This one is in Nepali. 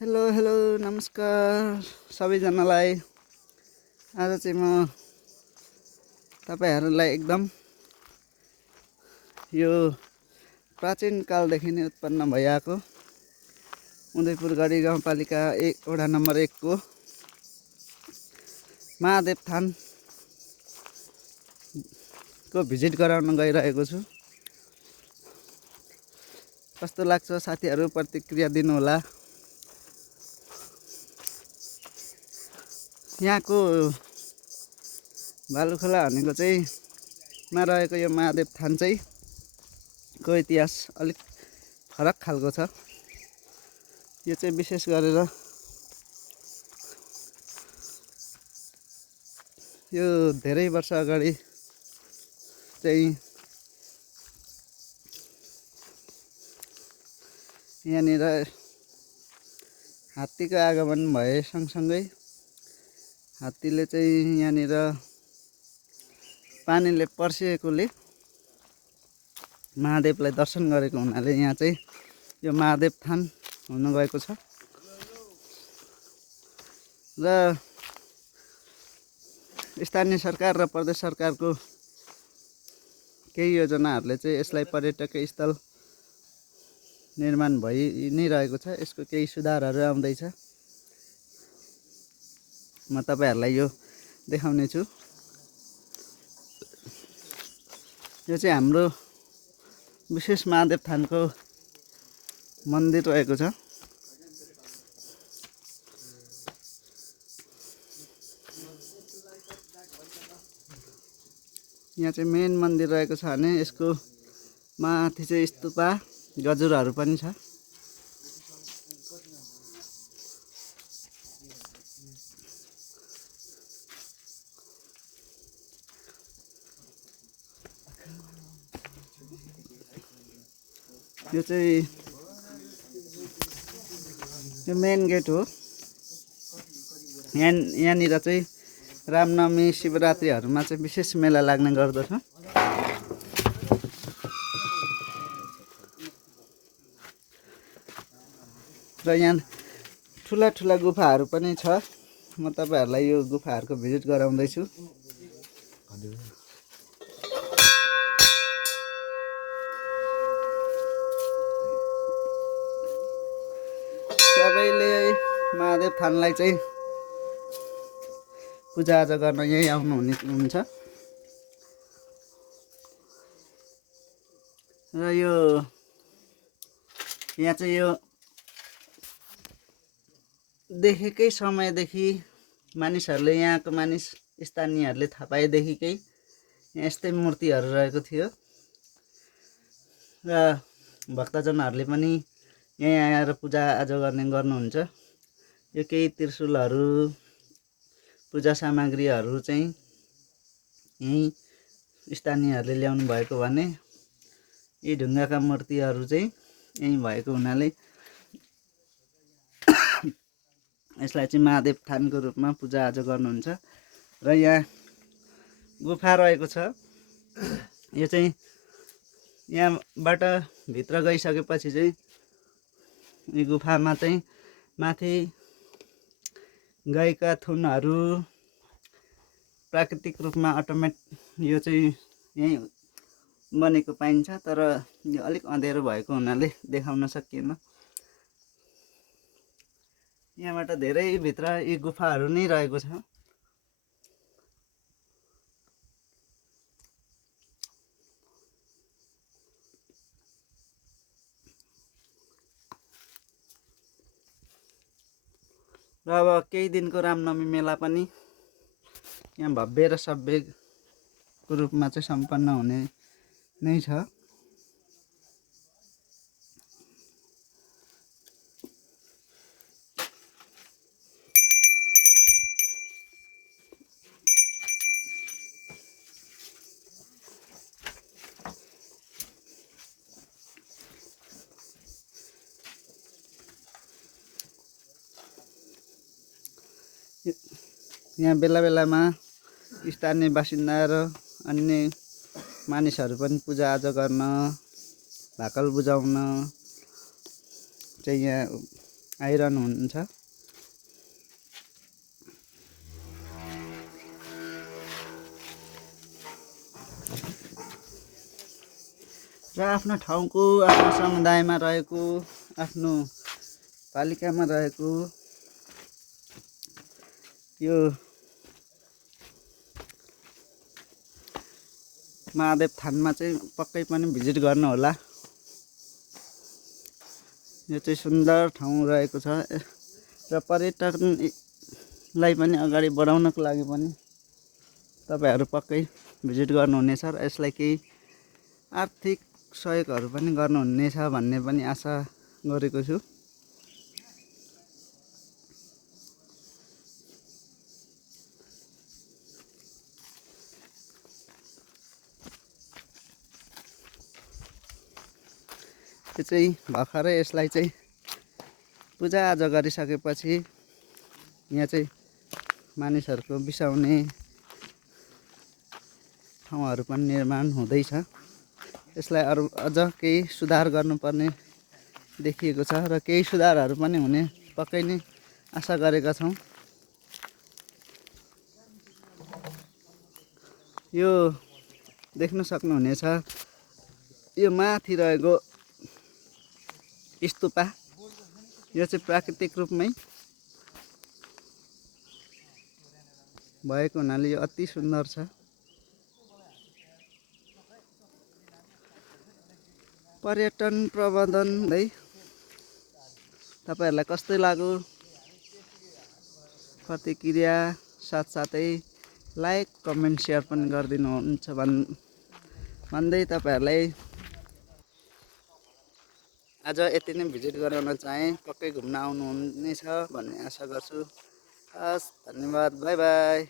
हेलो हेलो नमस्कार सबैजनालाई। आज चाहिँ म तपाईहरूलाई एकदम यो प्राचीन कालदेखि नै उत्पन्न भइआएको उदयपुर गढी गाउँपालिका वडा नम्बर 1 को महादेव थान को भिजिट गराउन गइरहेको छु। कस्तो लाग्छ साथीहरू, प्रतिक्रिया दिनुहोला। यहाँको भालुखोला भनेको चाहिँ मा रहेको यो महादेव थान चाहिँ को इतिहास अलिक फरक खालको छ। यो चाहिँ विशेष गरेर यो धेरै वर्ष अगाडि चाहिँ यहाँनिर हात्तीको आगमन भए सँगसँगै हात्तीले चाहिँ यहाँनिर पानीले पर्सिएकोले महादेवलाई दर्शन गरेको हुनाले यहाँ चाहिँ यो महादेव थान हुन गएको छ। र स्थानीय सरकार र प्रदेश सरकारको केही योजनाहरूले चाहिँ यसलाई पर्यटकीय स्थल निर्माण भइ नै रहेको छ। यसको केही सुधारहरू आउँदैछ। म तपाईहरूलाई यो देखाउने छु। यो चाहिँ हाम्रो विशेष महादेव थानको मन्दिर रहेको छ। यहाँ चाहिँ मेन मन्दिर रहेको छ भने यसको माथि चाहिँ स्तूपा गजुरहरू पनि छ। यो चाहिँ यो मेन गेट हो। यहाँनिर चाहिँ रामनवमी शिवरात्रिहरूमा चाहिँ विशेष मेला लाग्ने गर्दछ। र यहाँ ठुला ठुला गुफाहरू पनि छ। म तपाईहरूलाई यो गुफाहरूको भिजिट गराउँदैछु। सबैले महादेव थानलाई चाहिँ पूजाआजा गर्न यहीँ आउनुहुन्छ। र यो यहाँ चाहिँ यो देखेकै समयदेखि मानिसहरूले यहाँको स्थानीयहरूले थाहा पाएदेखिकै यहाँ यस्तै मूर्तिहरू रहेको थियो। र भक्तजनहरूले पनि यहाँ आएर पूजाआजा गर्नुहुन्छ। यो केही त्रिशूलहरू, पूजा सामग्रीहरू चाहिँ यहीँ स्थानीयहरूले ल्याउनु भएको भने यी ढुङ्गाका मूर्तिहरू चाहिँ यहीँ भएको हुनाले यसलाई चाहिँ महादेव थानको रूपमा पूजाआजा गर्नुहुन्छ। र यहाँ गुफा रहेको छ। यो चाहिँ यहाँबाट भित्र गइसकेपछि चाहिँ यो गुफामा चाहिँ माथि गाईका थुनहरू प्राकृतिक रूपमा यो चाहिँ यहीँ बनेको पाइन्छ। तर यो अलिक अँध्यारो भएको हुनाले देखाउन सकिएन। यहाँबाट धेरै भित्र यी गुफाहरू नै रहेको छ। र अब केही दिनको रामनवमी मेला पनि यहाँ भव्य र सभ्यको रूपमा चाहिँ सम्पन्न हुने नै छ। यहाँ बेला बेलामा स्थानीय बासिन्दा र अन्य मानिसहरू पनि पूजाआजा गर्न, भाकल बुझाउन चाहिँ यहाँ आइरहनुहुन्छ। र आफ्नो ठाउँको आफ्नो समुदायमा रहेको आफ्नो पालिकामा रहेको यो महादेव थानमा चाहिँ पक्कै पनि भिजिट गर्नुहोला। यो चाहिँ सुन्दर ठाउँ रहेको छ र पर्यटनलाई पनि अगाडि बढाउनको लागि पनि तपाईँहरू पक्कै भिजिट गर्नुहुनेछ र यसलाई केही आर्थिक सहयोगहरू पनि गर्नुहुनेछ भन्ने पनि आशा गरेको छु। यो चाहिँ भर्खरै यसलाई चाहिँ पूजाआजा गरिसकेपछि यहाँ चाहिँ मानिसहरूको बिसाउने ठाउँहरू पनि निर्माण हुँदैछ। यसलाई अझ केही सुधार गर्नुपर्ने देखिएको छ र केही सुधारहरू पनि हुने पक्कै नै आशा गरेका छौँ। यो देख्न सक्नुहुनेछ यो माथि रहेको स्तूपा यो चाहिँ प्राकृतिक रूपमै भएको हुनाले यो अति सुन्दर छ। पर्यटन प्रबन्धन है तपाईहरूलाई कस्तो लाग्यो प्रतिक्रिया साथसाथै लाइक कमेन्ट सेयर पनि गरिदिनुहुन्छ भन्दै तपाईँहरूलाई आज यति नै भिजिट गराउन चाहे। पक्कै घुम्न आउनुहुनेछ भन्ने आशा गर्छु। हस्, धन्यवाद, बाई बाई।